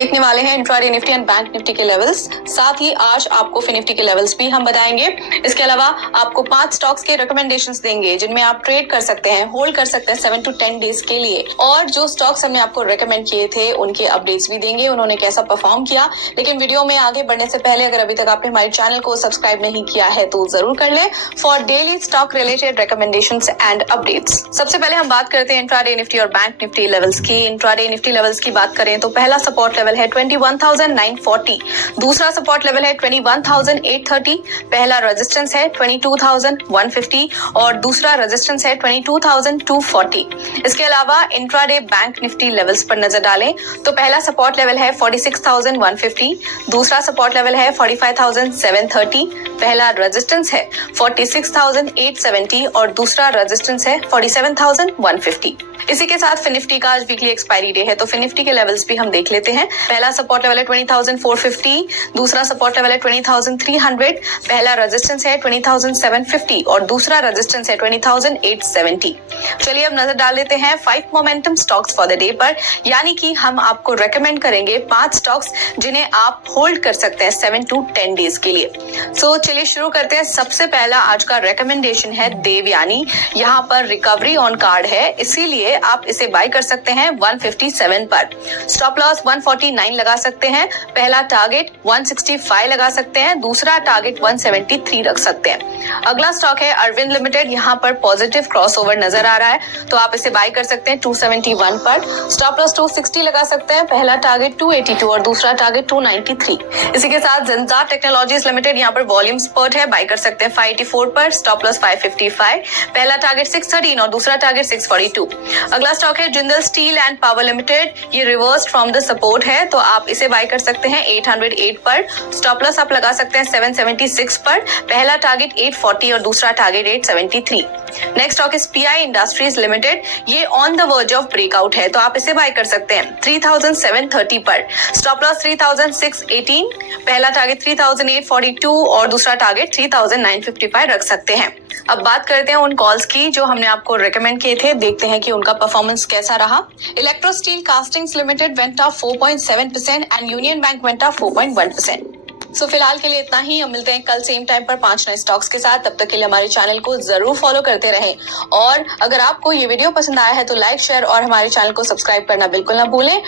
देखने वाले हैं intraday Nifty and bank Nifty के लेवल्स, साथ ही आज आपको फिनिफ्टी के लेवल्स भी हम बताएंगे। इसके अलावा आपको 5 स्टॉक्स के रिकमेंडेशंस देंगे जिनमें आप ट्रेड कर सकते हैं, होल्ड कर सकते हैं 7 to 10 डेज के लिए, और जो स्टॉक्स हमने आपको रिकमेंड किए थे उनके अपडेट्स भी देंगे, उन्होंने कैसा परफॉर्म किया। लेकिन वीडियो में आगे बढ़ने से पहले अगर अभी तक आपने हमारे चैनल को सब्सक्राइब नहीं किया है तो जरूर कर ले for daily stock related recommendations and updates. सबसे पहले हम बात करते हैं इंट्राडे निफ्टी और बैंक निफ्टी लेवल्स की। इंट्राडे निफ्टी लेवल्स की बात करें तो पहला सपोर्ट लेवल है 21,940, दूसरा सपोर्ट लेवल है 21,830, पहला रेजिस्टेंस है 22,150 और दूसरा रेजिस्टेंस है 22,240। इसके अलावा इंट्राडे बैंक निफ्टी लेवल्स पर नजर डालें तो पहला सपोर्ट लेवल है 46,150, दूसरा सपोर्ट लेवल है 45,730, पहला रेजिस्टेंस है 46,870 और दूसरा रेजिस्टेंस है 47,150। इसी के साथ फिनिफ्टी का आज वीकली एक्सपायरी डे है तो फिनिफ्टी के लेवल्स भी हम देख लेते हैं। पहला सपोर्ट लेवल है 20,450, दूसरा सपोर्ट लेवल है 20,300, पहला रेजिस्टेंस है 20,750 और दूसरा रेजिस्टेंस है 20,870। चलिए अब नजर डाल लेते हैं 5 momentum stocks for the day पर, यानी कि हम आपको रेकमेंड करेंगे 5 स्टॉक्स जिन्हें आप होल्ड कर सकते हैं 7 to 10 डेज के लिए। सो चलिए शुरू करते हैं। सबसे पहला आज का रेकमेंडेशन है देवयानी। यहाँ पर रिकवरी ऑन कार्ड है, इसीलिए आप इसे बाय कर सकते हैं 157 पर। स्टॉप लॉस 149 लगा सकते हैं, पहला टारगेट 165 लगा सकते हैं, दूसरा टारगेट 173 रख सकते हैं। अगला स्टॉक है अरविंद लिमिटेड। यहाँ पर पॉजिटिव क्रॉसओवर नजर आ रहा है तो आप इसे बाय कर सकते हैं 271 पर। स्टॉप लॉस 260 लगा सकते हैं, पहला टारगेट 282 और दूसरा टारगेट 293। इसी के साथ जिंदा टेक्नोलॉजीज लिमिटेड, यहाँ पर वॉल्यूम स्पर्ट है, बाय कर सकते हैं 584 पर। स्टॉप लॉस 555, पहला टारगेट 613 और दूसरा टारगेट 642। अगला स्टॉक है Jindal steel and power limited. ये रिवर्स फ्रॉम द सपोर्ट है तो आप इसे बाय कर सकते हैं 808 पर। स्टॉप लॉस आप लगा सकते हैं 776 पर, पहला टारगेट 840 और दूसरा target 873। Next stock is PI industries limited. ये on the verge of breakout है तो आप इसे बाय कर सकते हैं 3,730 पर। स्टॉप लॉस 3,618, पहला टारगेट 3,842 और दूसरा टारगेट 3,955 रख सकते हैं। अब बात करते हैं उन कॉल्स की जो हमने आपको रेकमेंड किए थे, देखते हैं कि उनका परफॉर्मेंस कैसा रहा। Electro steel castings limited went up 4.7% and union bank went up 4.1%। सो फिलहाल के लिए इतना ही। हम मिलते हैं कल सेम टाइम पर 5 नए स्टॉक्स के साथ। तब तक के लिए हमारे चैनल को जरूर फॉलो करते रहें, और अगर आपको ये वीडियो पसंद आया है तो लाइक, शेयर और हमारे चैनल को सब्सक्राइब करना बिल्कुल ना भूलें।